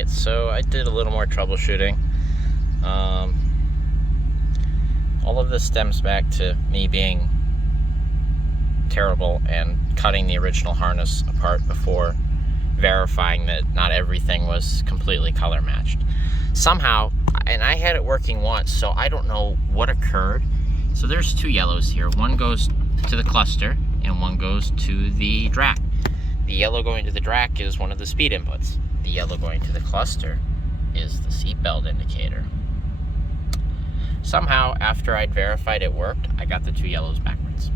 Alright, so I did a little more troubleshooting. All of this stems back to me being terrible and cutting the original harness apart before verifying that not everything was completely color matched. Somehow, and I had it working once, so I don't know what occurred. So there's two yellows here. One goes to the cluster and one goes to the DRAC. The yellow going to the DRAC is one of the speed inputs. The yellow going to the cluster is the seatbelt indicator. Somehow, after I'd verified it worked, I got the two yellows backwards.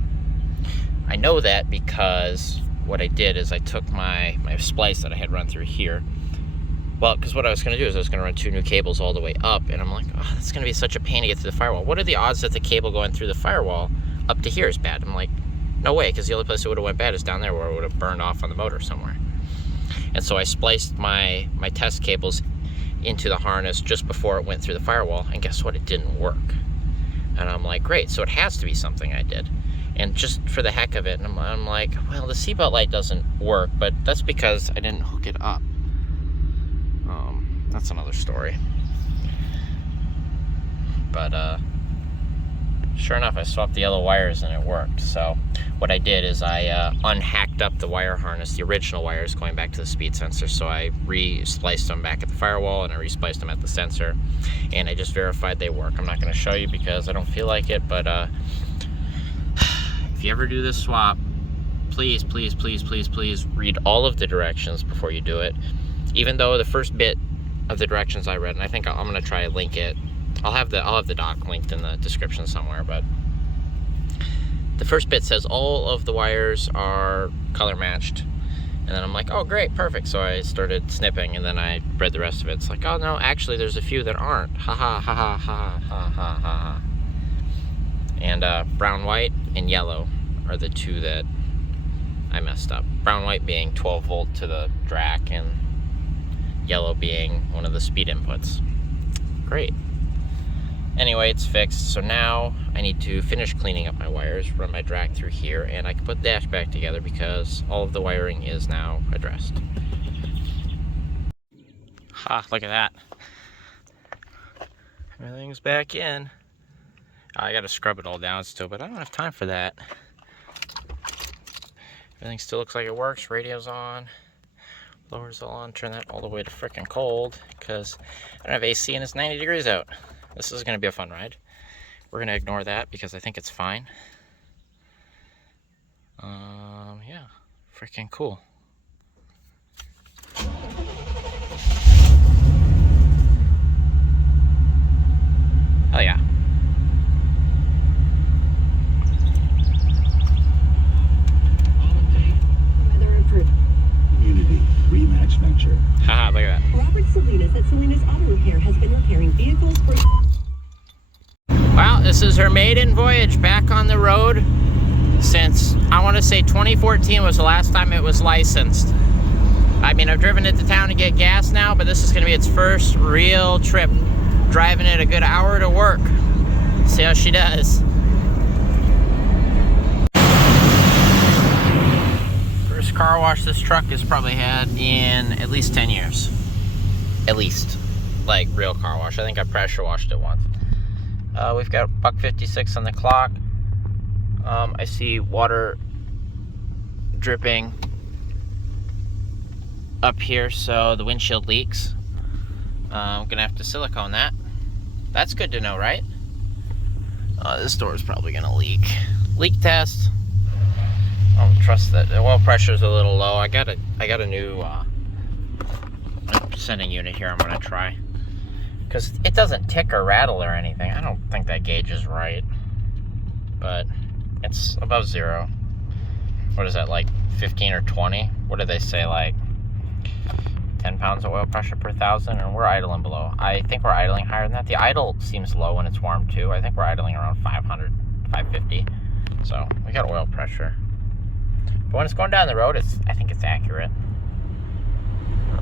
I know that because what I did is I took my splice that I had run through here. Well, because what I was going to do is I was going to run two new cables all the way up, and I'm like, oh, that's going to be such a pain to get to the firewall. What are the odds that the cable going through the firewall up to here is bad? I'm like, no way, because the only place it would have went bad is down there where it would have burned off on the motor somewhere. And so I spliced my test cables into the harness just before it went through the firewall, and guess what? It didn't work. And I'm like, great, so it has to be something I did. And just for the heck of it, and I'm like, well, the seatbelt light doesn't work, but that's because I didn't hook it up. That's another story. But sure enough, I swapped the yellow wires and it worked. So what I did is I unhacked up the wire harness, the original wires going back to the speed sensor. So I re-spliced them back at the firewall and I re-spliced them at the sensor. And I just verified they work. I'm not going to show you because I don't feel like it, but if you ever do this swap, please, please, please, please, please read all of the directions before you do it. Even though the first bit of the directions I read, and I think I'm going to try to link it. I'll have the doc linked in the description somewhere, but the first bit says all of the wires are color matched. And then I'm like, oh great, perfect. So I started snipping and then I read the rest of it. It's like, oh no, actually there's a few that aren't. Ha ha ha ha ha ha ha ha. And brown, white, and yellow are the two that I messed up. Brown, white being 12 volt to the DRAC and yellow being one of the speed inputs. Great. Anyway, it's fixed, so now I need to finish cleaning up my wires, run my DRAC through here, and I can put the dash back together because all of the wiring is now addressed. Ha, look at that. Everything's back in. I gotta scrub it all down still, but I don't have time for that. Everything still looks like it works. Radio's on. Lower's all on. Turn that all the way to frickin' cold because I don't have AC and it's 90 degrees out. This is going to be a fun ride. We're going to ignore that because I think it's fine. Yeah, freaking cool. Hell yeah. Weather improved. Community rematch venture. Haha, look at that. Robert Salinas at Salinas Auto Repair has been repairing vehicles for... Well, this is her maiden voyage back on the road since, I want to say 2014 was the last time it was licensed. I mean, I've driven it to town to get gas now, but this is going to be its first real trip. Driving it a good hour to work. See how she does. First car wash this truck has probably had in at least 10 years. At least. Like, real car wash. I think I pressure washed it once. We've got $1.56 on the clock. I see water dripping up here, so the windshield leaks. I'm gonna have to silicone that. That's good to know, right? This door is probably gonna leak. Leak test. I don't trust that. The oil pressure is a little low. I got a new sending unit here. I'm gonna try. Because it doesn't tick or rattle or anything. I don't think that gauge is right. But it's above zero. What is that, like 15 or 20? What do they say, like 10 pounds of oil pressure per 1,000? And we're idling below. I think we're idling higher than that. The idle seems low when it's warm too. I think we're idling around 500, 550. So we got oil pressure. But when it's going down the road, I think it's accurate.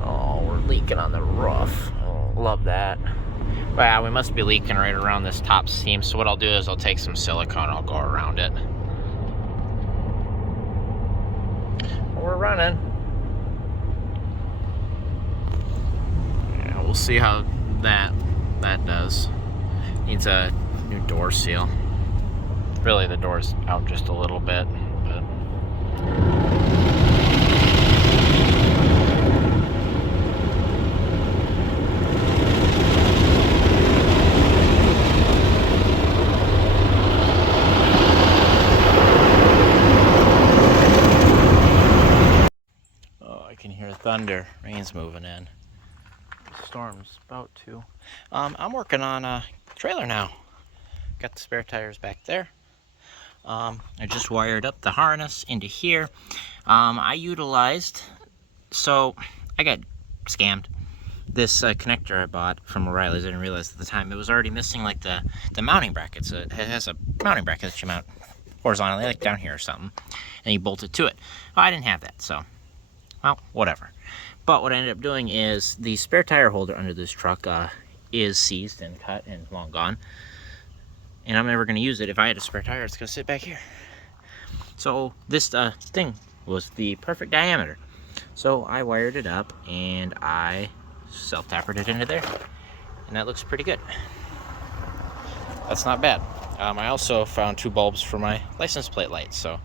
Oh, we're leaking on the roof. Oh, love that. Well, we must be leaking right around this top seam. So what I'll do is I'll take some silicone and I'll go around it. We're running. we'll see how that does. Needs a new door seal. Really, the door's out just a little bit, but oh, I can hear thunder. Rain's moving in. The storm's about to. I'm working on a trailer now. Got the spare tires back there. I just wired up the harness into here. I utilized, so I got scammed. This connector I bought from O'Reilly's, I didn't realize at the time, it was already missing like the mounting brackets. It has a mounting bracket that you mount horizontally, like down here or something, and you bolt it to it. Well, I didn't have that, so, well, whatever. But what I ended up doing is the spare tire holder under this truck is seized and cut and long gone. And I'm never going to use it. If I had a spare tire, it's going to sit back here. So this thing was the perfect diameter. So I wired it up and I self-tapered it into there. And that looks pretty good. That's not bad. I also found 2 bulbs for my license plate lights. So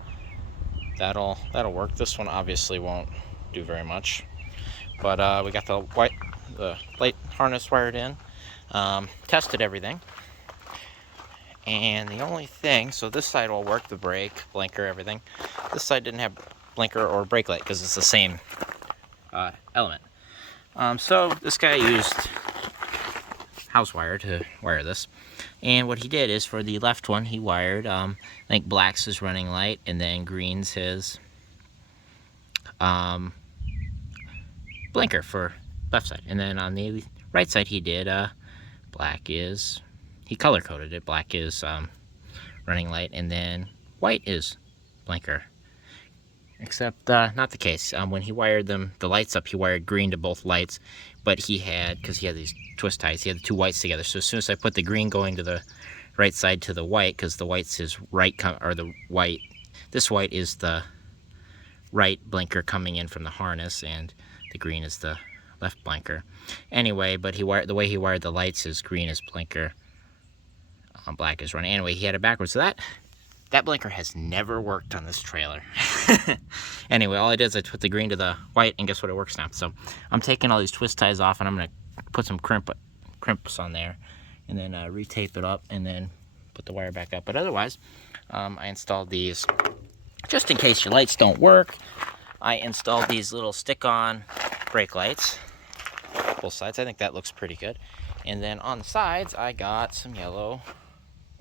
that'll work. This one obviously won't do very much. But we got the light harness wired in. Tested everything. And the only thing, so this side will work, the brake, blinker, everything. This side didn't have blinker or brake light because it's the same element. So this guy used house wire to wire this. And what he did is for the left one, he wired, I think black's his running light, and then green's his blinker for left side. And then on the right side, he did black is... He color-coded it. Black is running light, and then white is blinker. Except not the case. When he wired the lights up, he wired green to both lights, but he had, because he had these twist ties, he had the 2 whites together. So as soon as I put the green going to the right side to the white, because the white's his right, or the white, this white is the right blinker coming in from the harness, and the green is the left blinker. Anyway, but the way he wired the lights is green is blinker. Black is running. Anyway, he had it backwards. So that blinker has never worked on this trailer. Anyway, all I did is I put the green to the white, and guess what? It works now. So I'm taking all these twist ties off, and I'm going to put some crimps on there, and then retape it up, and then put the wire back up. But otherwise, I installed these, just in case your lights don't work, I installed these little stick-on brake lights, both sides. I think that looks pretty good. And then on the sides, I got some yellow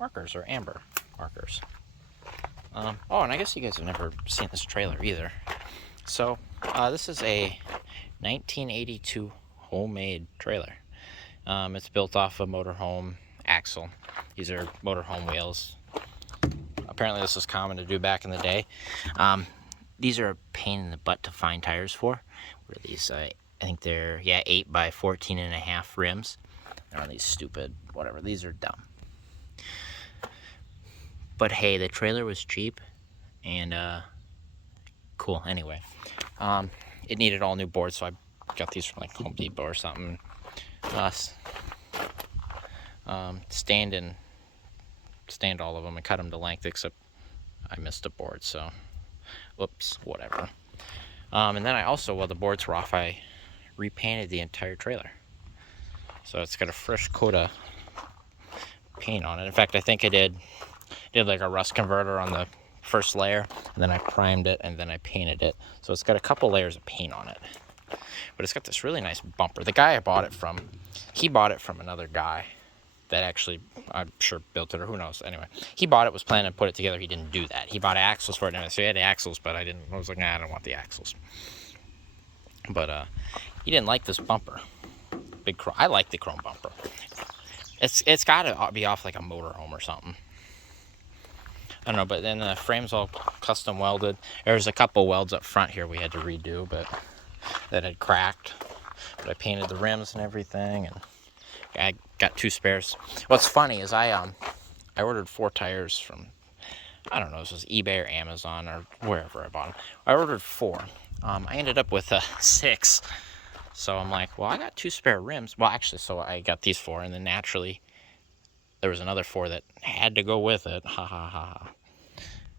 markers, or amber markers. Oh, and I guess you guys have never seen this trailer either. So this is a 1982 homemade trailer. It's built off a motorhome axle. These are motorhome wheels. Apparently this was common to do back in the day. These are a pain in the butt to find tires for. What are these? I think they're 8 by 14.5 rims. They're on these stupid whatever. These are dumb. But hey, the trailer was cheap and cool. Anyway, it needed all new boards, so I got these from like Home Depot or something. Stand all of them and cut them to length, except I missed a board, so whoops, whatever. And then I also, while the boards were off, I repainted the entire trailer. So it's got a fresh coat of paint on it. In fact, I think I did like a rust converter on the first layer, and then I primed it, and then I painted it. So it's got a couple layers of paint on it. But it's got this really nice bumper. The guy I bought it from, he bought it from another guy that actually, I'm sure, built it, or who knows. Anyway, he bought it, was planning to put it together. He didn't do that. He bought axles for it, and so he had the axles, but I was like, nah, I don't want the axles. But he didn't like this bumper. Big chrome. I like the chrome bumper. It's got to be off like a motorhome or something. I don't know, but then the frame's all custom welded. There's a couple welds up front here we had to redo, but that had cracked. But I painted the rims and everything, and I got 2 spares. What's funny is I ordered 4 tires from, I don't know, this was eBay or Amazon or wherever I bought them. I ordered 4. I ended up with 6. So I'm like, well, I got 2 spare rims. Well, actually, so I got these 4, and then naturally there was another 4 that had to go with it. Ha ha ha ha.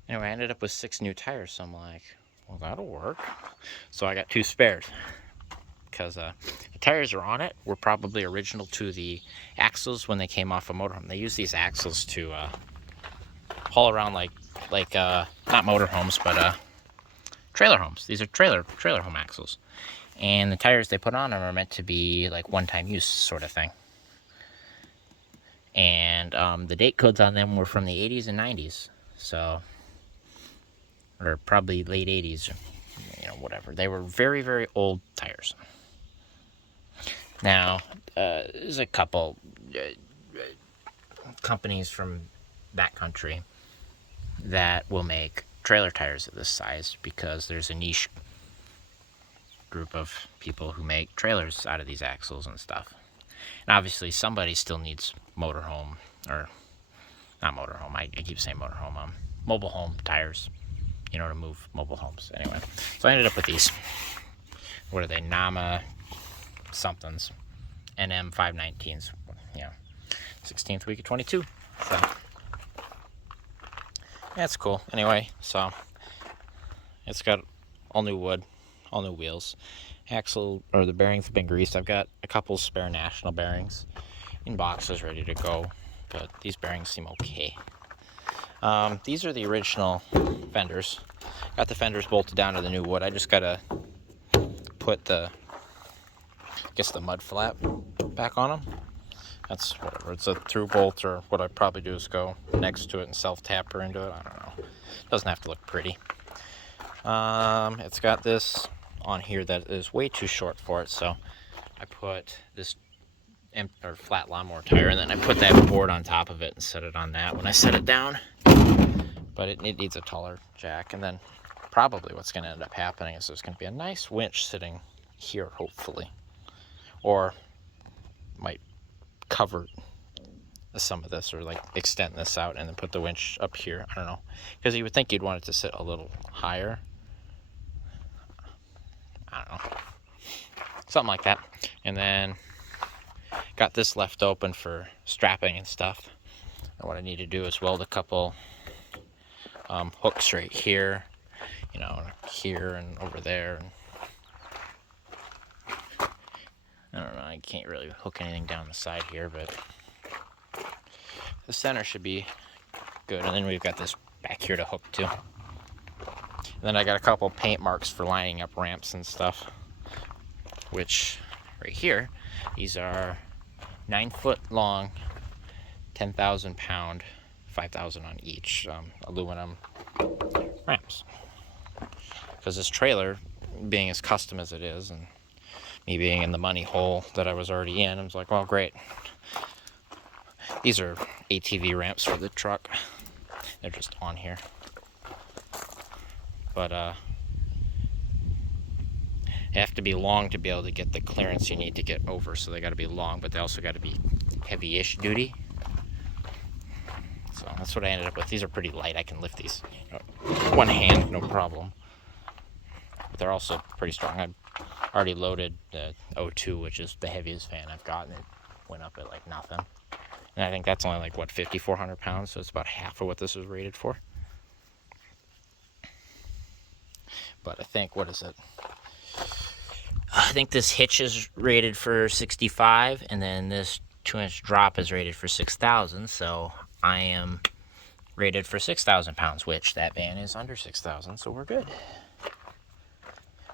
Anyway, I ended up with 6 new tires, so I'm like, well, that'll work. So I got 2 spares, because the tires are on it were probably original to the axles when they came off a motorhome. They use these axles to haul around like not motorhomes, but trailer homes. These are trailer home axles. And the tires they put on them are meant to be like one-time use sort of thing. And the date codes on them were from the 80s and 90s. So, or probably late 80s, you know, whatever. They were very, very old tires. Now, there's a couple companies from that country that will make trailer tires of this size, because there's a niche group of people who make trailers out of these axles and stuff. And obviously somebody still needs motorhome, or not motorhome, I keep saying motorhome, mobile home tires, you know, to move mobile homes. Anyway, so I ended up with these. What are they? Nama somethings. NM 519s. You know, 16th week of 22. So that's cool. Anyway, so it's got all new wood, all new wheels. Axle, or the bearings have been greased. I've got a couple spare National bearings in boxes ready to go, but these bearings seem okay. These are the original fenders. Got the fenders bolted down to the new wood. I just gotta put the, I guess, the mud flap back on them. That's whatever. It's a through bolt, or what I'd probably do is go next to it and self-taper into it. I don't know. It doesn't have to look pretty. It's got this on here that is way too short for it, so I put this or flat lawnmower tire, and then I put that board on top of it and set it on that when I set it down. But it needs a taller jack, and then probably what's going to end up happening is there's going to be a nice winch sitting here, hopefully, or might cover some of this, or like extend this out and then put the winch up here. I don't know, because you would think you'd want it to sit a little higher. I don't know, something like that. And then got this left open for strapping and stuff. And what I need to do is weld a couple hooks right here, you know, here and over there. And I don't know, I can't really hook anything down the side here, but the center should be good. And then we've got this back here to hook to. And then I got a couple paint marks for lining up ramps and stuff, which right here, these are 9 foot long, 10,000 pound, 5,000 on each, aluminum ramps. Because this trailer, being as custom as it is, and me being in the money hole that I was already in, I was like, well, great. These are ATV ramps for the truck. They're just on here. But they have to be long to be able to get the clearance you need to get over, so they got to be long, but they also got to be heavy-ish duty. So that's what I ended up with. These are pretty light. I can lift these one hand, no problem. But they're also pretty strong. I've already loaded the O2, which is the heaviest fan I've got, and it went up at like nothing. And I think that's only like, what, 5,400 pounds, so it's about half of what this is rated for. But I think, what is it? I think this hitch is rated for 65, and then this 2-inch drop is rated for 6,000, so I am rated for 6,000 pounds, which that van is under 6,000, so we're good.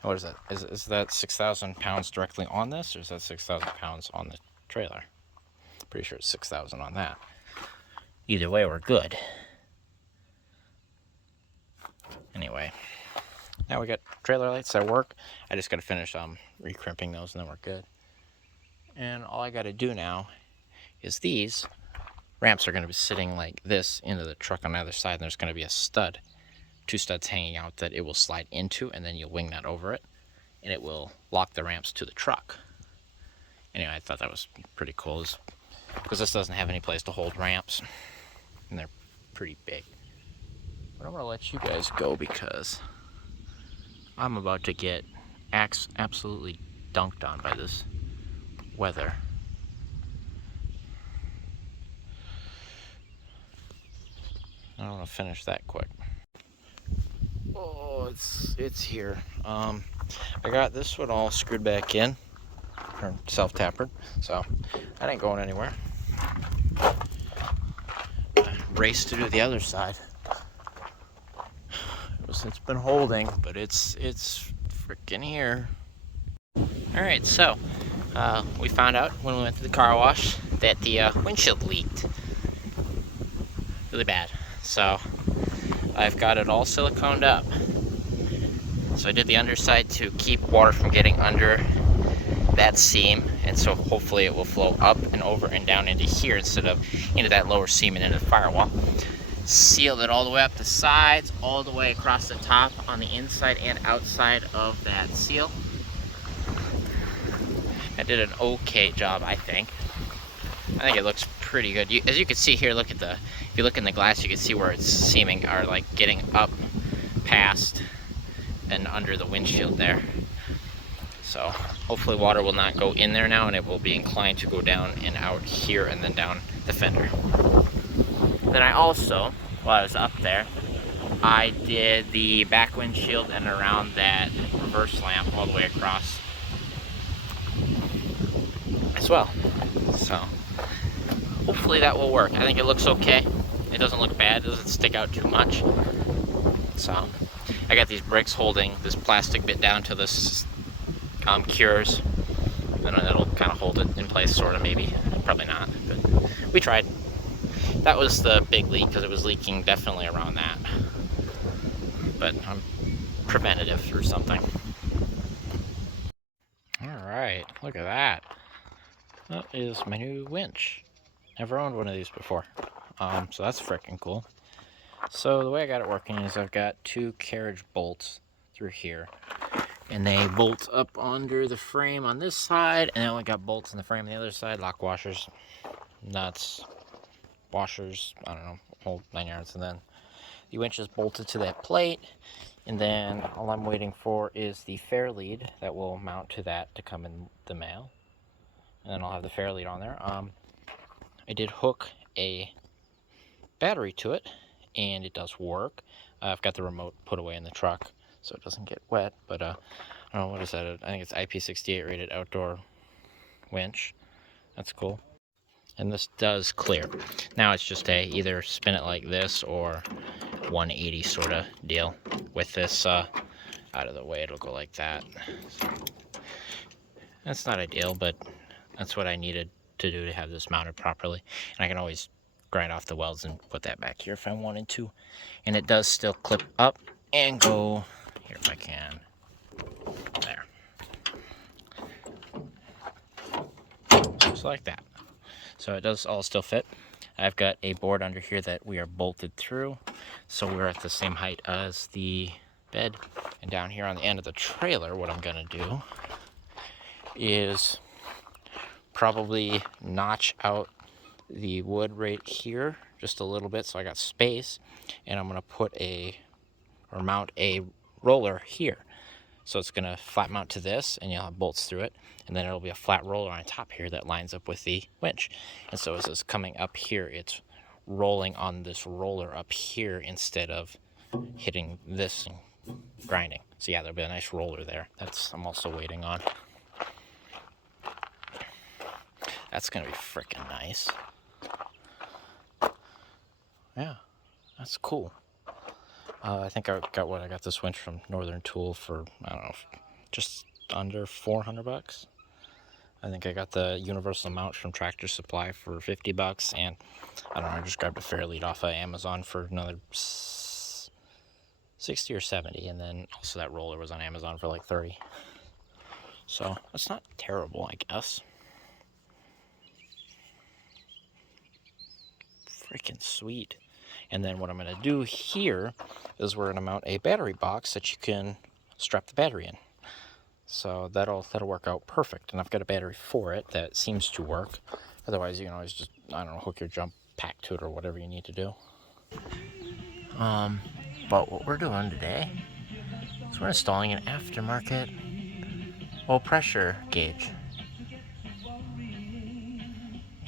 What is that? Is that 6,000 pounds directly on this, or is that 6,000 pounds on the trailer? Pretty sure it's 6,000 on that. Either way, we're good. Anyway, now we got trailer lights that work. I just got to finish recrimping those, and then we're good. And all I got to do now is these ramps are going to be sitting like this into the truck on the other side, and there's going to be a stud, 2 studs hanging out that it will slide into, and then you'll wing that over it, and it will lock the ramps to the truck. Anyway, I thought that was pretty cool, because this doesn't have any place to hold ramps, and they're pretty big. But I'm going to let you guys go, because I'm about to get absolutely dunked on by this weather. I don't want to finish that quick. Oh, it's here. I got this one all screwed back in, or self-tapered, so that ain't going anywhere. Race to do the other side. It's been holding, but it's freaking here. All right, so we found out when we went to the car wash that the windshield leaked really bad. So I've got it all siliconed up. So I did the underside to keep water from getting under that seam, and so hopefully it will flow up and over and down into here instead of into that lower seam and into the firewall. Sealed it all the way up the sides, all the way across the top on the inside and outside of that seal. I did an okay job, I think. I think it looks pretty good. As you can see here, if you look in the glass, you can see where it's seaming are like getting up past and under the windshield there. So hopefully water will not go in there now, and it will be inclined to go down and out here and then down the fender. Then I also, while I was up there, I did the back windshield and around that reverse lamp all the way across as well. So hopefully that will work. I think it looks okay. It doesn't look bad. It doesn't stick out too much. So I got these bricks holding this plastic bit down to this cures, and it'll kind of hold it in place, sort of, maybe. Probably not, but we tried. That was the big leak, because it was leaking definitely around that. But I'm preventative or something. Alright, look at that. That is my new winch. Never owned one of these before. So that's freaking cool. So the way I got it working is I've got 2 carriage bolts through here. And they bolt up under the frame on this side, and I only got bolts in the frame on the other side, lock washers, nuts, washers, I don't know, whole 9 yards. And then the winch is bolted to that plate, and then all I'm waiting for is the fair lead that will mount to that to come in the mail, and then I'll have the fair lead on there. I did hook a battery to it, and it does work. I've got the remote put away in the truck so it doesn't get wet, but I don't know, what is that? I think it's IP68 rated outdoor winch. That's cool. And this does clear. Now it's just either spin it like this or 180 sort of deal. With this out of the way, it'll go like that. That's not ideal, but that's what I needed to do to have this mounted properly. And I can always grind off the welds and put that back here if I wanted to. And it does still clip up and go here if I can. There. Just like that. So it does all still fit. I've got a board under here that we are bolted through, so we're at the same height as the bed. And down here on the end of the trailer, what I'm gonna do is probably notch out the wood right here just a little bit so I got space, and I'm gonna mount a roller here. So it's gonna flat mount to this, and you'll have bolts through it, and then it'll be a flat roller on top here that lines up with the winch. And so as it's coming up here, it's rolling on this roller up here instead of hitting this and grinding. So yeah, there'll be a nice roller there. I'm also waiting on. That's gonna be freaking nice. Yeah, that's cool. I think I got this winch from Northern Tool for, I don't know, just under 400 bucks. I think I got the universal mount from Tractor Supply for 50 bucks, and I don't know, I just grabbed a fair lead off of Amazon for another 60 or 70, and then also that roller was on Amazon for like 30. So that's not terrible, I guess. Freaking sweet. And then what I'm going to do here is we're going to mount a battery box that you can strap the battery in. So that'll work out perfect. And I've got a battery for it that seems to work. Otherwise, you can always just, I don't know, hook your jump pack to it or whatever you need to do. But what we're doing today is we're installing an aftermarket oil pressure gauge.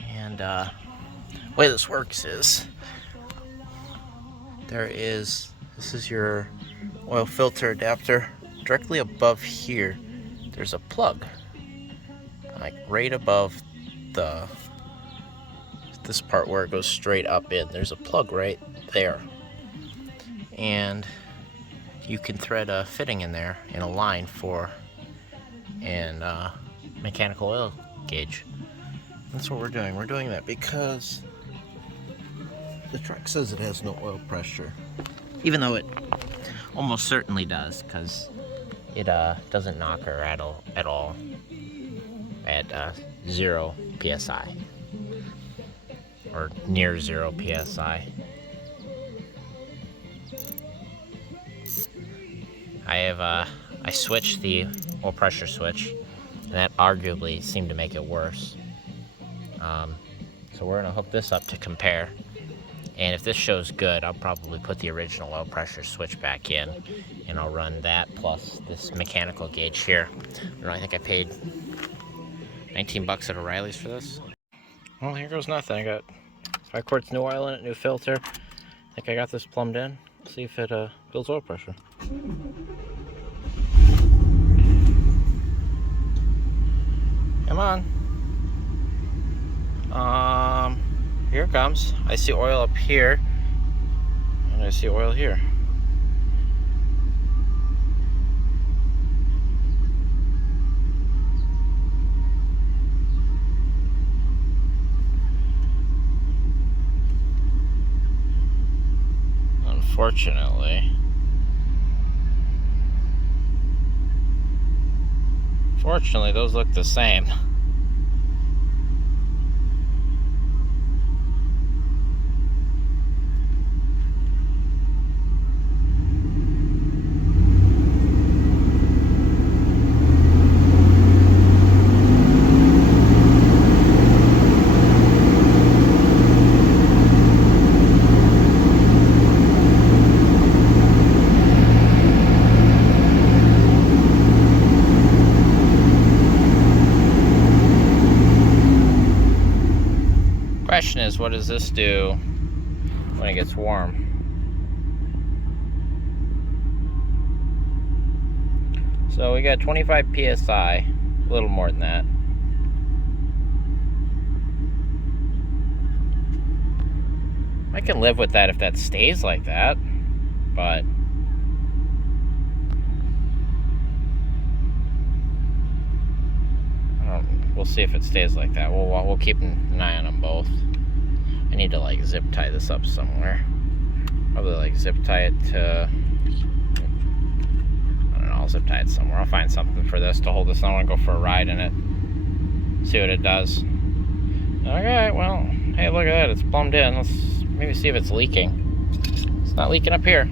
And the way this works is this is your oil filter adapter. Directly above here, there's a plug, like right above this part where it goes straight up in. There's a plug right there, and you can thread a fitting in there in a line for an mechanical oil gauge. That's what we're doing. We're doing that because the truck says it has no oil pressure, even though it almost certainly does, because it doesn't knock her at all at 0 psi or near 0 psi. I switched the oil pressure switch, and that arguably seemed to make it worse. So we're gonna hook this up to compare, and if this shows good, I'll probably put the original oil pressure switch back in, and I'll run that plus this mechanical gauge here. I think I paid 19 bucks at O'Reilly's for this. Well, here goes nothing. I got 5 quarts new oil in it, new filter. I think I got this plumbed in. Let's see if it builds oil pressure. Come on. Here it comes. I see oil up here, and I see oil here. Fortunately, those look the same. Question is, what does this do when it gets warm? So we got 25 psi, a little more than that. I can live with that if that stays like that, but we'll see if it stays like that. We'll keep an eye on them both. I need to like zip tie this up somewhere. Probably like zip tie it to, I don't know, I'll zip tie it somewhere. I'll find something for this to hold this. I want to go for a ride in it. See what it does. Okay, well, hey, look at that. It's plumbed in. Let's maybe see if it's leaking. It's not leaking up here.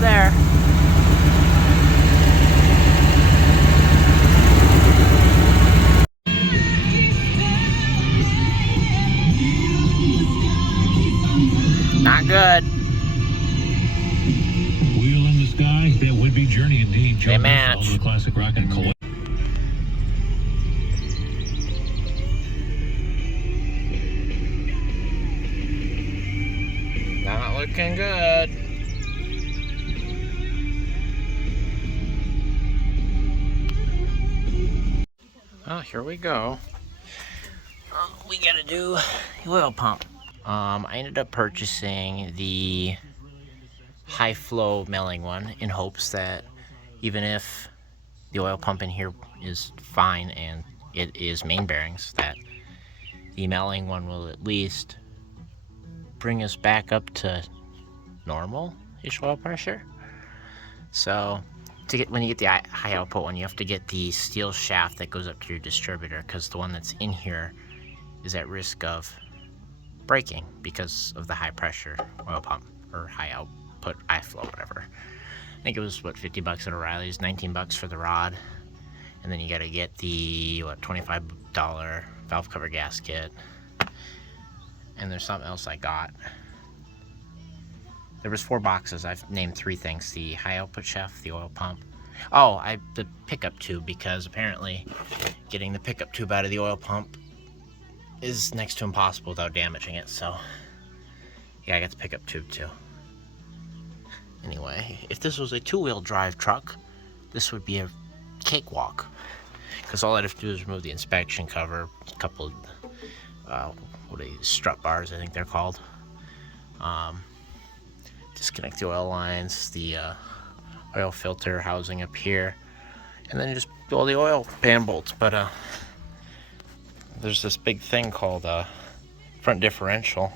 There. Not good. Wheel in the sky, that would be journey indeed. They match. The classic rock and collect. Not looking good. Oh, here we go. We gotta do the oil pump. I ended up purchasing the high flow melling one in hopes that even if the oil pump in here is fine and it is main bearings, that the melling one will at least bring us back up to normal-ish oil pressure. So when you get the high output one, you have to get the steel shaft that goes up to your distributor, because the one that's in here is at risk of breaking because of the high pressure oil pump, or high output, high flow, whatever. I think it was, what, 50 bucks at O'Reilly's, 19 bucks for the rod. And then you gotta get the, what, $25 valve cover gasket. And there's something else I got. There was 4 boxes. I've named 3 things. The high output shaft, the oil pump. Oh, the pickup tube, because apparently getting the pickup tube out of the oil pump is next to impossible without damaging it. So yeah, I got the pickup tube too. Anyway, if this was a 2-wheel drive truck, this would be a cakewalk. Because all I'd have to do is remove the inspection cover, a couple of, what are these, strut bars, I think they're called. Disconnect the oil lines, the oil filter housing up here, and then just all the oil pan bolts. But there's this big thing called front differential,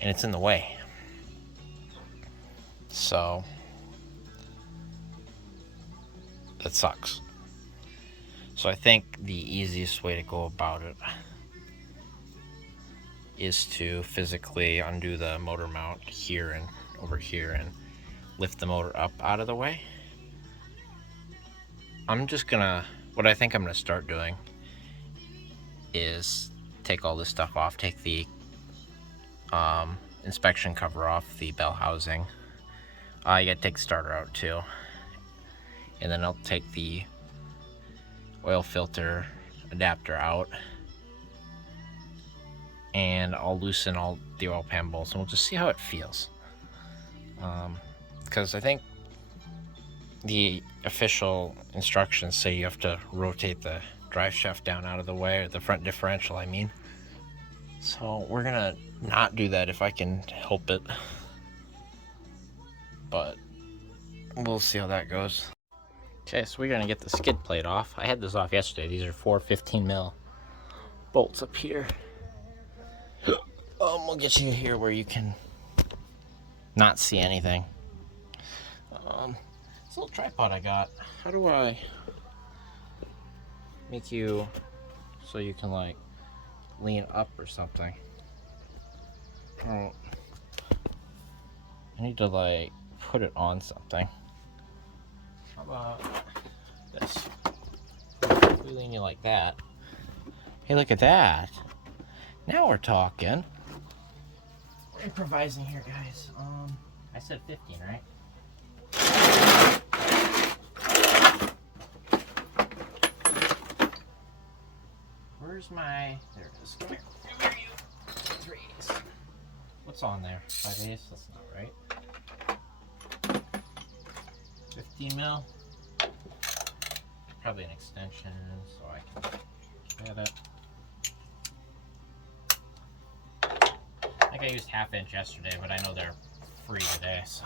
and it's in the way. So that sucks. So I think the easiest way to go about it is to physically undo the motor mount here and over here and lift the motor up out of the way. What I think I'm gonna start doing is take all this stuff off, take the inspection cover off, the bell housing. You gotta take the starter out too. And then I'll take the oil filter adapter out, and I'll loosen all the oil pan bolts, and we'll just see how it feels. Because I think the official instructions say you have to rotate the drive shaft down out of the way, or the front differential, I mean. So we're gonna not do that if I can help it. But we'll see how that goes. Okay, so we're gonna get the skid plate off. I had this off yesterday. These are 4 15mm bolts up here. We'll get you here where you can not see anything. This little tripod I got. How do I make you so you can like lean up or something? I need to like put it on something. How about this? If we lean you like that. Hey, look at that. Now we're talking. We're improvising here, guys. I said 15, right? Where's my... There it is. Come here. Where are you? 3/8. What's on there? 5/8? That's not right. 15 mil. Probably an extension, so I can get it. I think I used 1/2 inch yesterday, but I know they're free today, so.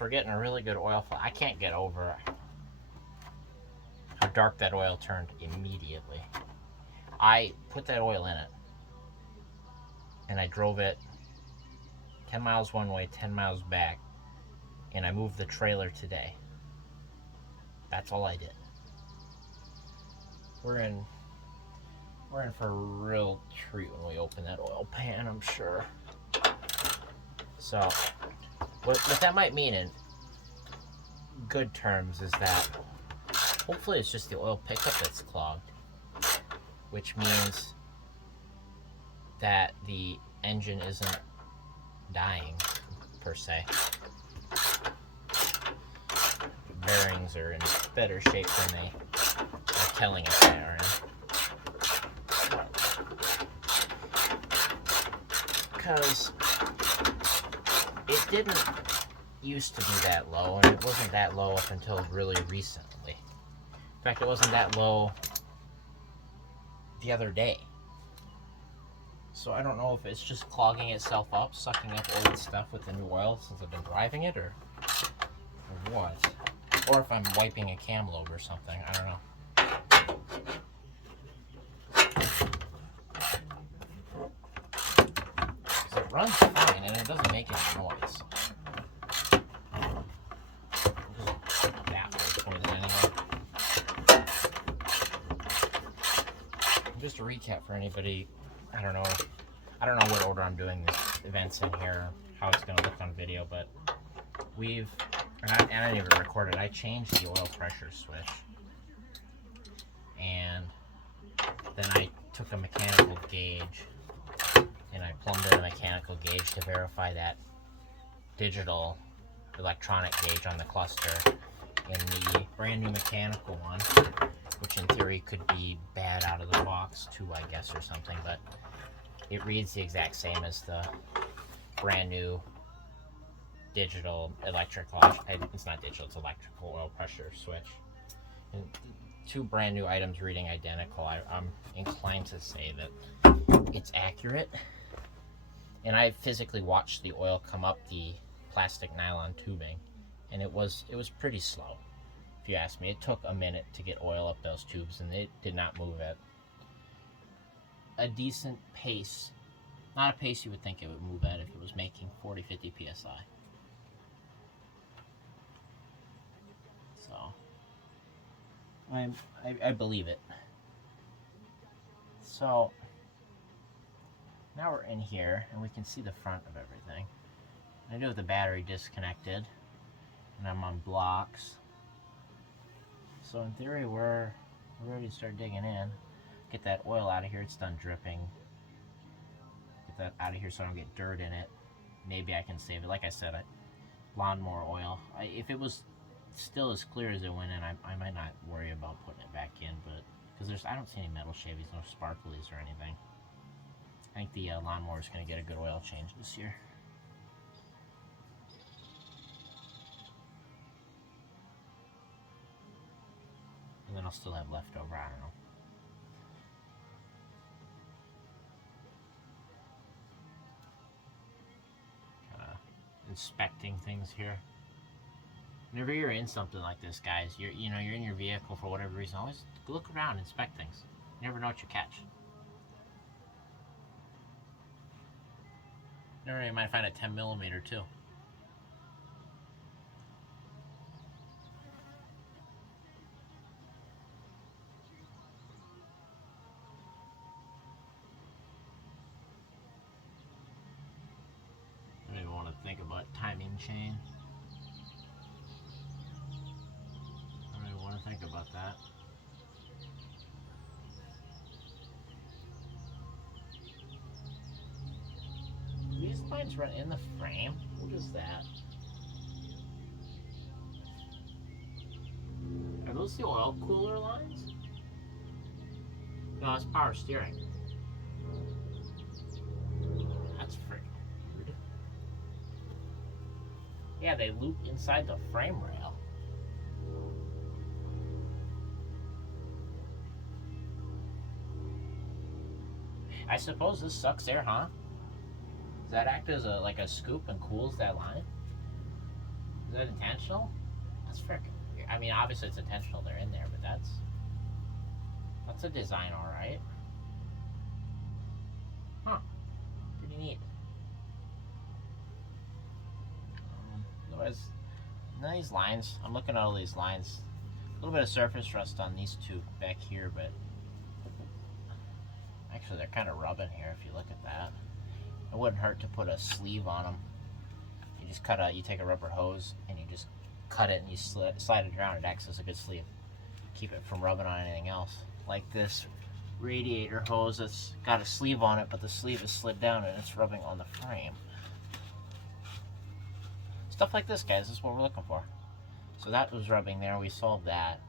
We're getting a really good oil flow. I can't get over how dark that oil turned immediately. I put that oil in it and I drove it 10 miles one way, 10 miles back, and I moved the trailer today. That's all I did. We're in for a real treat when we open that oil pan, I'm sure. So what that might mean in good terms is that hopefully it's just the oil pickup that's clogged, which means that the engine isn't dying per se. The bearings are in better shape than they are telling us they are in. Because it didn't used to be that low, and it wasn't that low up until really recently. In fact, it wasn't that low the other day. So I don't know if it's just clogging itself up, sucking up old stuff with the new oil since I've been driving it, or what. Or if I'm wiping a cam lobe or something, I don't know. It runs fine and it doesn't make any noise. Just a recap for anybody, I don't know what order I'm doing these events in here, how it's going to look on video, but and I didn't even record it. I changed the oil pressure switch, and then I took a mechanical gauge and I plumbed in a mechanical gauge to verify that digital electronic gauge on the cluster in the brand new mechanical one, which in theory could be bad out of the box too, I guess, or something, but it reads the exact same as the brand new digital electrical, it's not digital, it's electrical oil pressure switch. And two brand new items reading identical. I'm inclined to say that it's accurate. And I physically watched the oil come up the plastic nylon tubing, and it was pretty slow. If you ask me, it took a minute to get oil up those tubes, and it did not move at a decent pace. Not a pace you would think it would move at if it was making 40-50 psi. So I believe it. So now we're in here and we can see the front of everything. I do have the battery disconnected and I'm on blocks. So in theory we're ready to start digging in. Get that oil out of here, it's done dripping. Get that out of here so I don't get dirt in it. Maybe I can save it. Like I said, lawnmower oil. If it was still as clear as it went in, I might not worry about putting it back in, but because I don't see any metal shavies, no sparklies or anything. I think the lawnmower is going to get a good oil change this year. And then I'll still have leftover, I don't know. Inspecting things here. Whenever you're in something like this, guys, you're in your vehicle for whatever reason, always look around, inspect things. You never know what you catch. Never know, you might find a 10mm too. I don't even want to think about timing chain. I don't even want to think about that. Do these lines run in the frame? What is that? Are those the oil cooler lines? No, it's power steering. That's freaking weird. Yeah, they loop inside the frame rail. I suppose this sucks air, huh? Does that act as like a scoop and cools that line? Is that intentional? That's freaking weird. I mean, obviously it's intentional they're in there, but that's a design, all right. Huh. Pretty neat. Otherwise, none of these lines, I'm looking at all these lines. A little bit of surface rust on these two back here, but actually they're kind of rubbing here if you look at that. It wouldn't hurt to put a sleeve on them. You just you take a rubber hose and you just cut it and you slide it around. It acts as a good sleeve. Keep it from rubbing on anything else. Like this radiator hose that's got a sleeve on it, but the sleeve is slid down and it's rubbing on the frame. Stuff like this, guys, is what we're looking for. So that was rubbing there, we solved that.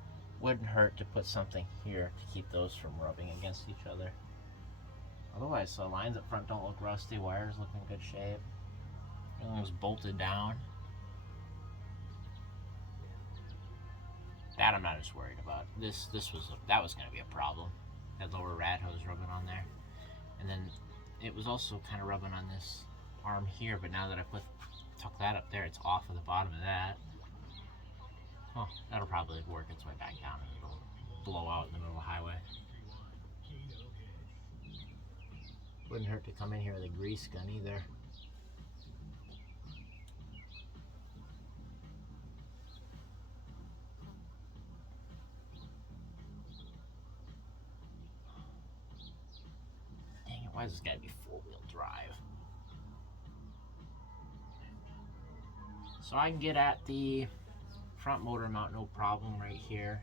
Wouldn't hurt to put something here to keep those from rubbing against each other. Otherwise, the lines up front don't look rusty, wires look in good shape. Everything was bolted down. That I'm not as worried about. That was going to be a problem. That lower rad hose rubbing on there. And then it was also kind of rubbing on this arm here, but now that I tuck that up there, it's off of the bottom of that. Oh, that'll probably work its way back down and it'll blow out in the middle of the highway. Wouldn't hurt to come in here with a grease gun either. Dang it, why does this gotta be four-wheel drive? So I can get at the front motor mount no problem right here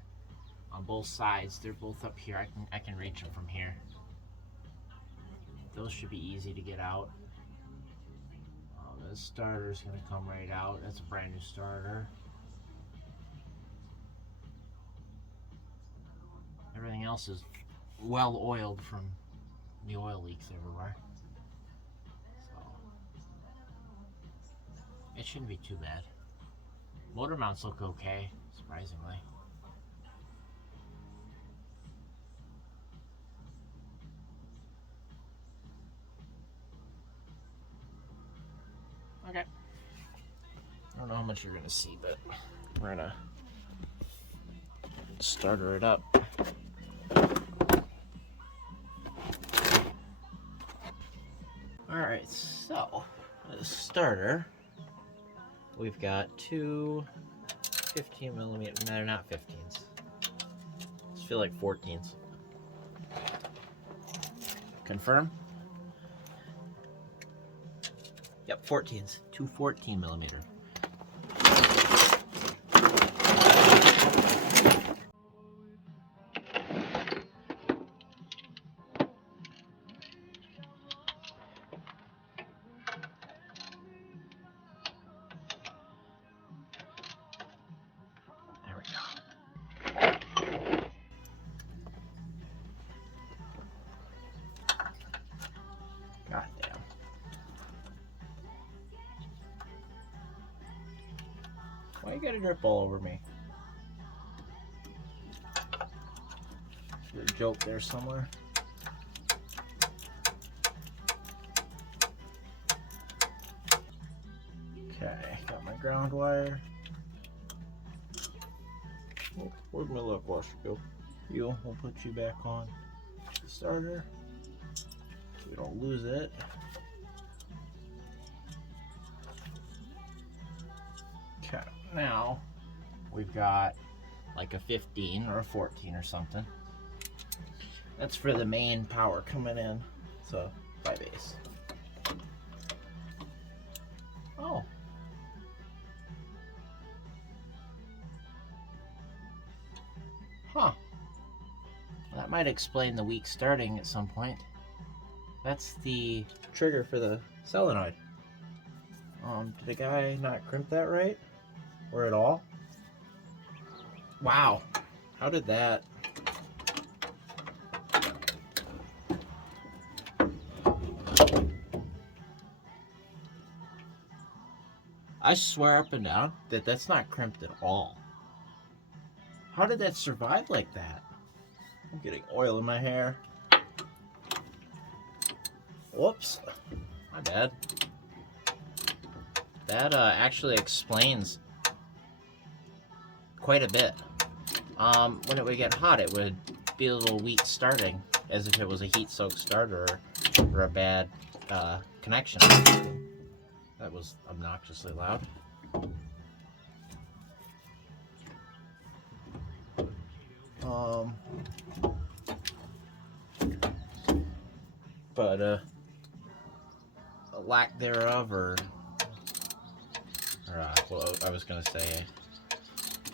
on both sides. They're both up here. I can reach them from here. Those should be easy to get out. The starter's going to come right out. That's a brand new starter. Everything else is well oiled from the oil leaks everywhere. So it shouldn't be too bad. Motor mounts look okay, surprisingly. Okay. I don't know how much you're gonna see, but we're gonna starter it up. Alright, so the starter, we've got two 15mm, no, they're not 15s. These feel like 14s. Confirm? Yep, 14s. Two 14mm. There we go. God damn. Why you gotta drip all over me? Is there a joke there somewhere? Okay, got my ground wire. Oh, where'd my left washer go? We'll put you back on the starter so we don't lose it. Okay, now we've got like a 15 or a 14 or something. That's for the main power coming in. So 5/8. Oh. Huh. Well, that might explain the weak starting at some point. That's the trigger for the solenoid. Did the guy not crimp that right? Or at all? Wow. How did that? I swear up and down that that's not crimped at all. How did that survive like that? I'm getting oil in my hair. Whoops. My bad. That actually explains quite a bit. When it would get hot, it would be a little weak starting, as if it was a heat-soaked starter or a bad connection. That was obnoxiously loud. But a lack thereof, or well, I was gonna say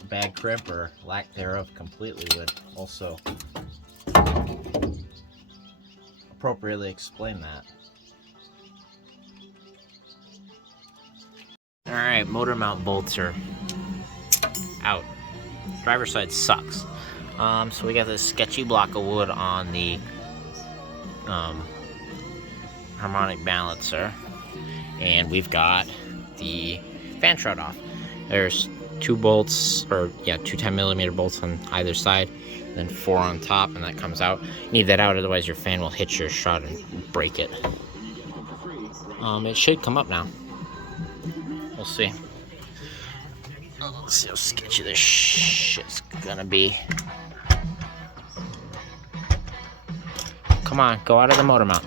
a bad crimp or lack thereof completely would also appropriately explain that. Alright, motor mount bolts are out. Driver's side sucks. So we got this sketchy block of wood on the harmonic balancer, and we've got the fan shroud off. There's 2 bolts, or yeah, 2 10mm bolts on either side, then 4 on top, and that comes out. You need that out, otherwise your fan will hit your shot and break it. It should come up now. We'll see. Let's see how sketchy this shit's gonna be. Come on, go out of the motor mount.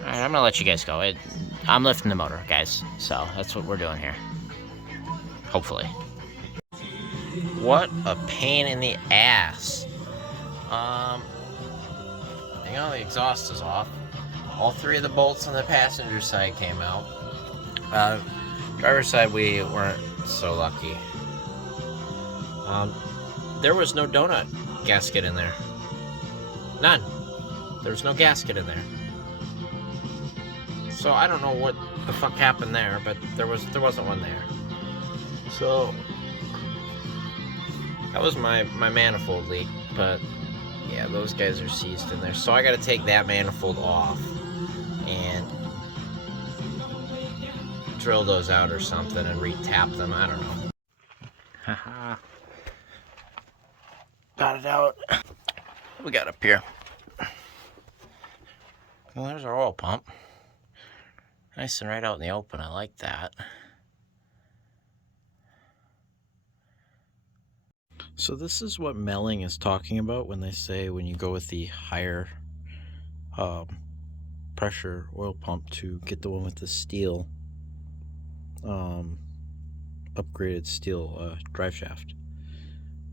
Alright, I'm gonna let you guys go. I'm lifting the motor, guys. So that's what we're doing here. Hopefully. What a pain in the ass. You know, the exhaust is off. All 3 of the bolts on the passenger side came out. Driver's side, we weren't so lucky. There was no donut gasket in there. None. There was no gasket in there. So I don't know what the fuck happened there, but there wasn't one there. So that was my manifold leak, but yeah, those guys are seized in there. So I gotta take that manifold off and drill those out or something and re-tap them. I don't know. Haha. Got it out. What we got up here? Well, there's our oil pump. Nice and right out in the open. I like that. So this is what Melling is talking about when they say when you go with the higher pressure oil pump to get the one with the steel, upgraded steel drive shaft.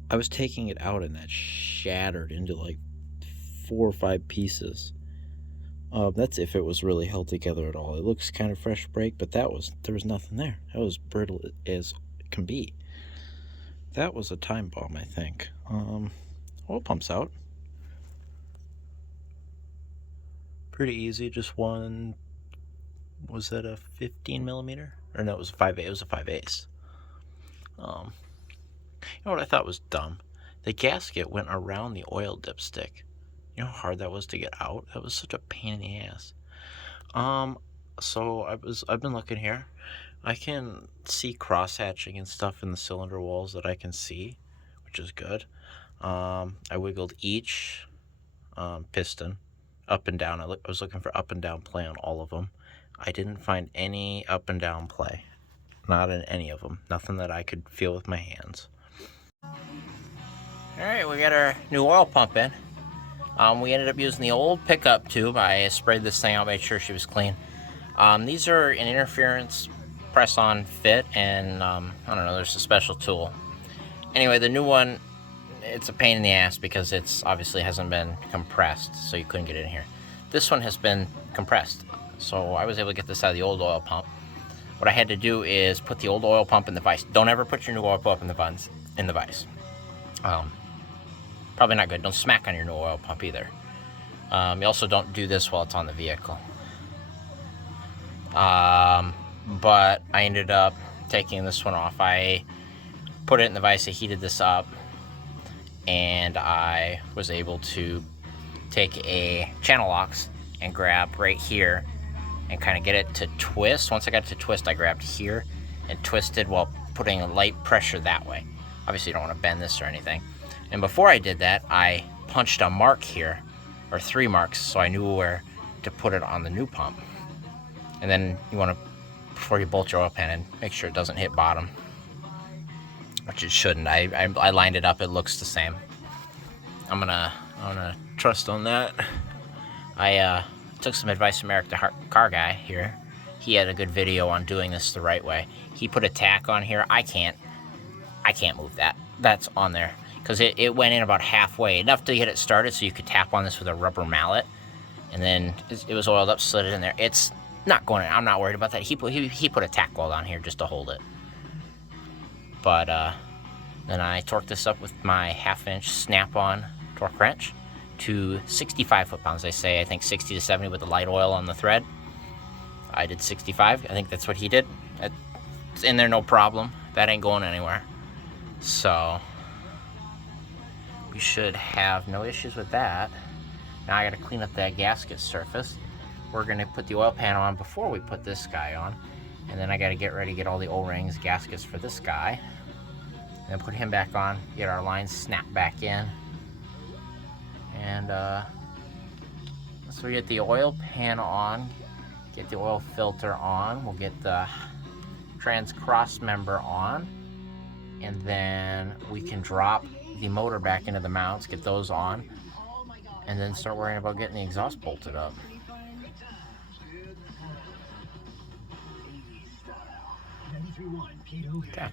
I was taking it out and that shattered into like 4 or 5 pieces. That's if it was really held together at all. It looks kind of fresh break, but there was nothing there. That was brittle as it can be. That was a time bomb, I think. Oil pump's out. Pretty easy, just one. Was that a 15mm? Or no, it was a 5/8. It was a 5/8. You know what I thought was dumb? The gasket went around the oil dipstick. You know how hard that was to get out? That was such a pain in the ass. So I've been looking here. I can see cross-hatching and stuff in the cylinder walls that I can see, which is good. I wiggled each piston up and down. I was looking for up and down play on all of them. I didn't find any up and down play. Not in any of them. Nothing that I could feel with my hands. Alright, we got our new oil pump in. We ended up using the old pickup tube. I sprayed this thing out, made sure she was clean. These are an interference press-on fit, and I don't know, there's a special tool. Anyway, the new one, it's a pain in the ass because it's obviously hasn't been compressed, so you couldn't get it in here. This one has been compressed, so I was able to get this out of the old oil pump. What I had to do is put the old oil pump in the vise. Don't ever put your new oil pump in the vise. Probably not good. Don't smack on your new oil pump either. You also don't do this while it's on the vehicle. But I ended up taking this one off. I put it in the vise, I heated this up, and I was able to take a channel locks and grab right here and kind of get it to twist. Once I got it to twist, I grabbed here and twisted while putting a light pressure that way. Obviously you don't want to bend this or anything. And before I did that, I punched a mark here, or 3 marks, so I knew where to put it on the new pump. And then you want to, before you bolt your oil pan in, make sure it doesn't hit bottom, which it shouldn't. I lined it up, it looks the same. I'm gonna trust on that. I took some advice from Eric, the car guy here. He had a good video on doing this the right way. He put a tack on here. I can't move that. That's on there because it went in about halfway, enough to get it started so you could tap on this with a rubber mallet, and then it was oiled up, slid it in there. It's not going in. I'm not worried about that. He put a tack weld on here just to hold it. But then I torqued this up with my 1/2-inch snap-on torque wrench to 65 foot-pounds. They say, I think 60 to 70 with the light oil on the thread. I did 65. I think that's what he did. It's in there, no problem. That ain't going anywhere. So we should have no issues with that. Now I got to clean up that gasket surface. We're going to put the oil pan on before we put this guy on. And then I gotta get ready to get all the O-rings, gaskets for this guy. And then put him back on, get our lines snapped back in. And so we get the oil pan on, get the oil filter on, we'll get the trans cross member on, and then we can drop the motor back into the mounts, get those on, and then start worrying about getting the exhaust bolted up. Okay.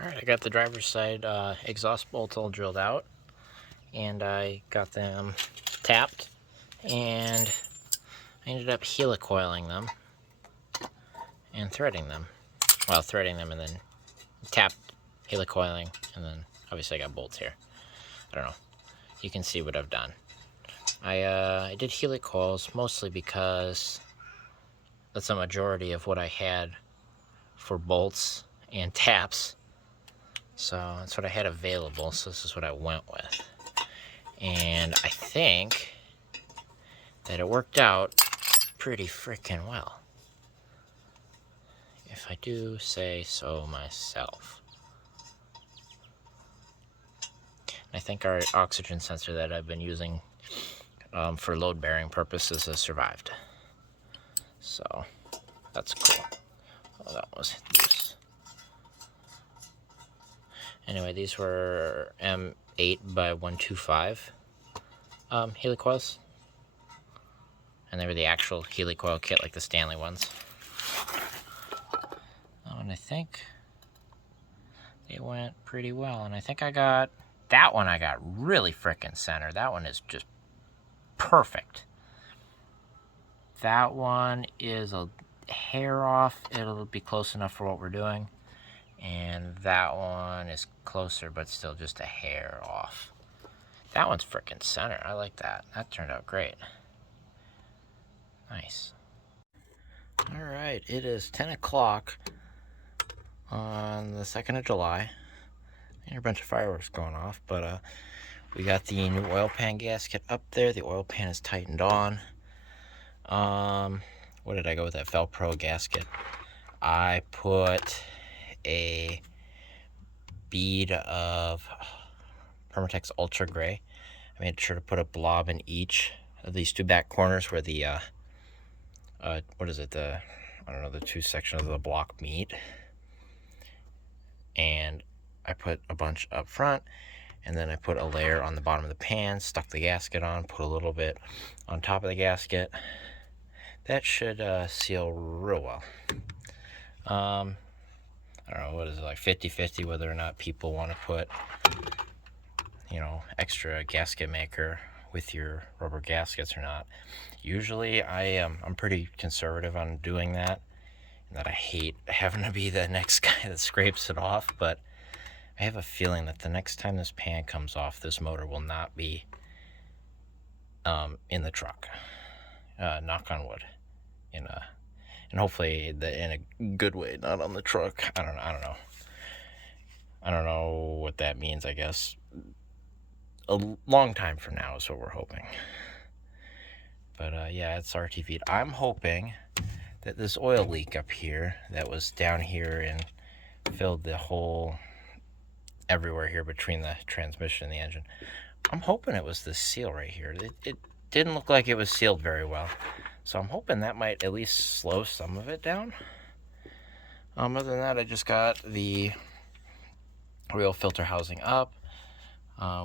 Alright, I got the driver's side exhaust bolts all drilled out, and I got them tapped, and I ended up helicoiling them and threading them. Well, threading them and then tapped, helicoiling, and then obviously I got bolts here. I don't know. You can see what I've done. I did helicoils mostly because that's a majority of what I had for bolts and taps. So that's what I had available, so this is what I went with. And I think that it worked out pretty freaking well, if I do say so myself. I think our oxygen sensor that I've been using for load bearing purposes has survived. So that's cool. Oh, that was loose. Anyway, these were M8 by 125 helicoils. And they were the actual helicoil kit, like the Stanley ones. Oh, and I think they went pretty well. And I think I got, that one I got really frickin' center. That one is just perfect. That one is a hair off. It'll be close enough for what we're doing. And that one is closer, but still just a hair off. That one's frickin' center. I like that. That turned out great. Nice. All right, it is 10 o'clock on the 2nd of July. There's a bunch of fireworks going off, but we got the new oil pan gasket up there. The oil pan is tightened on. What did I go with that Velcro gasket? I put a bead of Permatex Ultra Gray. I made sure to put a blob in each of these two back corners where the what is it, I don't know, the two sections of the block meet. And I put a bunch up front, and then I put a layer on the bottom of the pan, stuck the gasket on, put a little bit on top of the gasket. That should seal real well. I don't know, what is it, like 50-50 whether or not people want to put, you know, extra gasket maker with your rubber gaskets or not. Usually I'm pretty conservative on doing that, that I hate having to be the next guy that scrapes it off, but I have a feeling that the next time this pan comes off, this motor will not be in the truck. Knock on wood. And hopefully in a good way, not on the truck. I don't know. I don't know what that means, I guess. A long time from now is what we're hoping. But yeah, it's RTV'd. I'm hoping that this oil leak up here that was down here and filled the hole everywhere here between the transmission and the engine, I'm hoping it was the seal right here. It didn't look like it was sealed very well, so I'm hoping that might at least slow some of it down. Other than that, I just got the oil filter housing up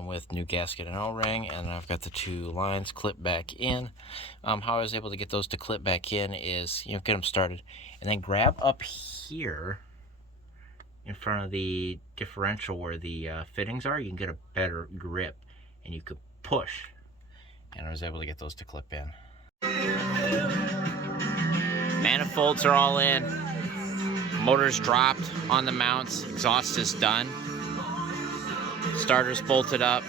with new gasket and O-ring, and I've got the two lines clipped back in. How I was able to get those to clip back in is, get them started, and then grab up here in front of the differential where the fittings are. You can get a better grip, and you could push, and I was able to get those to clip in. Manifolds are all in. Motor's dropped on the mounts. Exhaust is done. Starter's bolted up.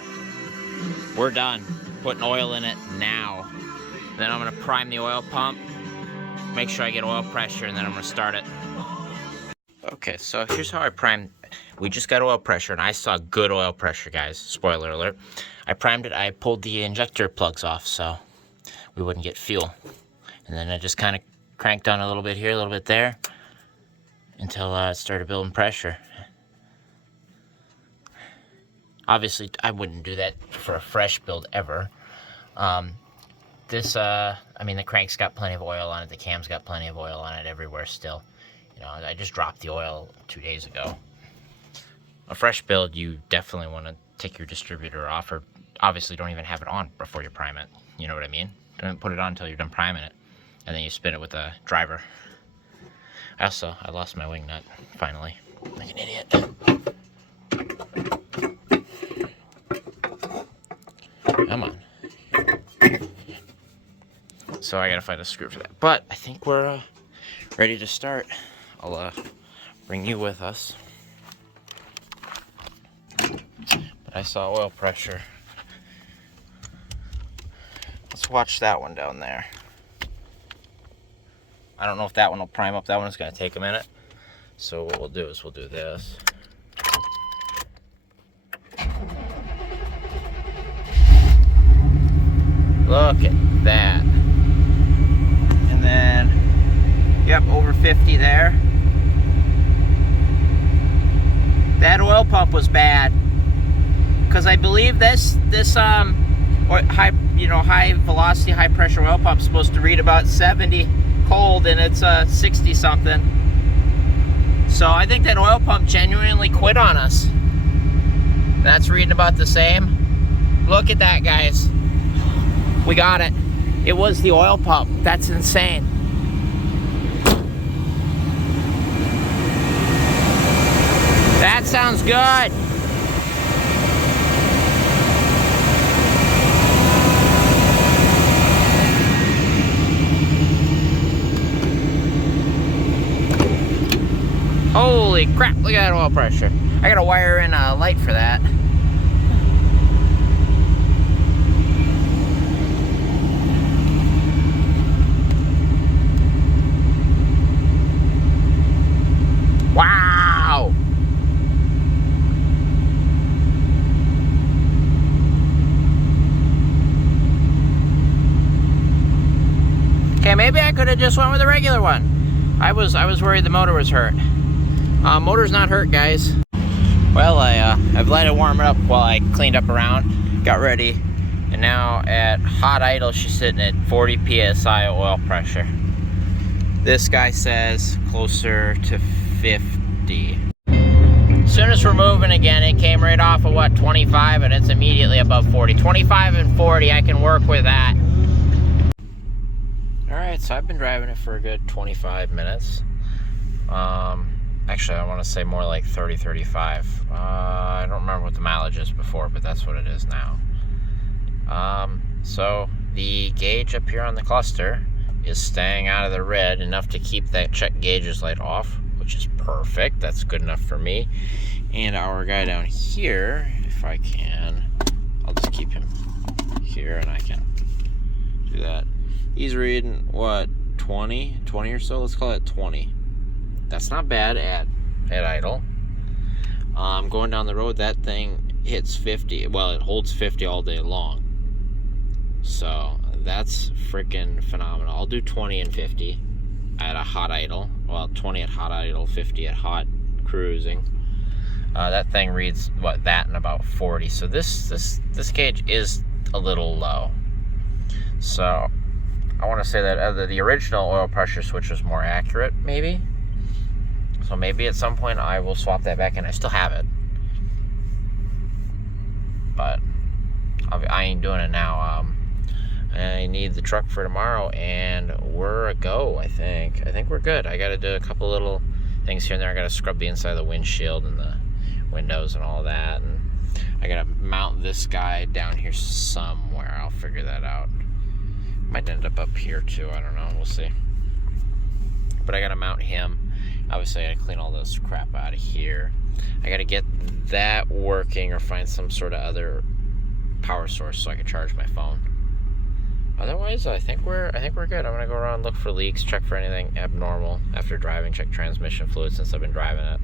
We're done. Putting oil in it now. Then I'm gonna prime the oil pump, make sure I get oil pressure, and then I'm gonna start it. Okay, so here's how I primed. We just got oil pressure, and I saw good oil pressure, guys. Spoiler alert. I primed it. I pulled the injector plugs off so we wouldn't get fuel. And then I just kind of cranked on a little bit here, a little bit there, until it started building pressure. Obviously, I wouldn't do that for a fresh build ever. I mean, the crank's got plenty of oil on it. The cam's got plenty of oil on it everywhere still. I just dropped the oil 2 days ago. A fresh build, you definitely want to take your distributor off, or obviously don't even have it on before you prime it. You know what I mean? Don't put it on until you're done priming it. And then you spin it with a driver. I lost my wing nut, finally. Like an idiot. Come on. So I gotta find a screw for that. But I think we're ready to start. I'll bring you with us. But I saw oil pressure. Let's watch that one down there. I don't know if that one will prime up. That one's gonna take a minute. So what we'll do is we'll do this. Look at that. And then, yep, over 50 there. That oil pump was bad, because I believe this high velocity, high pressure oil pump is supposed to read about 70 cold, and it's 60 something. So I think that oil pump genuinely quit on us. That's reading about the same. Look at that, guys. We got it. It was the oil pump. That's insane. That sounds good. Holy crap, look at that oil pressure. I gotta wire in a light for that. Wow! Okay, maybe I could have just went with a regular one. I was worried the motor was hurt. Motor's not hurt, guys. Well, I've let it warm it up while I cleaned up around, got ready, and now at hot idle, she's sitting at 40 psi oil pressure. This guy says closer to 50. As soon as we're moving again, it came right off of, what, 25, and it's immediately above 40. 25 and 40, I can work with that. Alright, so I've been driving it for a good 25 minutes. Actually, I want to say more like 30, 35. I don't remember what the mileage is before, but that's what it is now. So the gauge up here on the cluster is staying out of the red enough to keep that check gauges light off, which is perfect. That's good enough for me. And our guy down here, if I can, I'll just keep him here and I can do that. He's reading, what, 20 or so? Let's call it 20. That's not bad at idle. Going down the road, that thing hits 50. Well, it holds 50 all day long. So that's freaking phenomenal. I'll do 20 and 50 at a hot idle. Well, 20 at hot idle, 50 at hot cruising. That thing reads what, that and about 40. So this gauge is a little low. So I want to say that the original oil pressure switch was more accurate, maybe. So maybe at some point I will swap that back in. I still have it, but I ain't doing it now. I need the truck for tomorrow, and we're a go. I think we're good. I got to do a couple little things here and there. I got to scrub the inside of the windshield and the windows and all that, and I got to mount this guy down here somewhere. I'll figure that out. Might end up here too. I don't know. We'll see. But I got to mount him. Obviously, I got to clean all this crap out of here. I got to get that working or find some sort of other power source so I can charge my phone. Otherwise, I think we're good. I'm gonna go around, look for leaks, check for anything abnormal after driving, check transmission fluid since I've been driving it.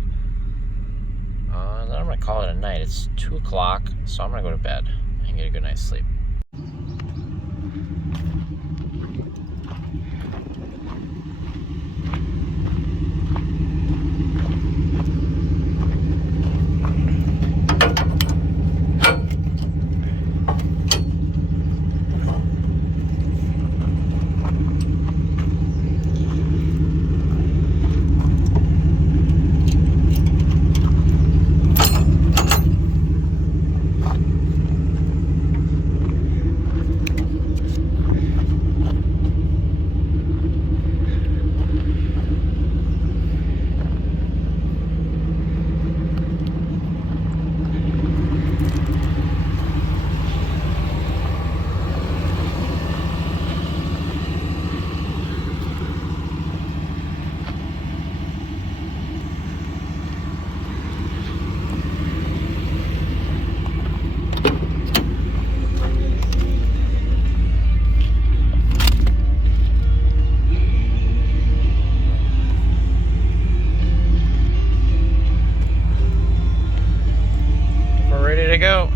Then I'm gonna call it a night. It's 2 o'clock, so I'm gonna go to bed and get a good night's sleep. Ready to go.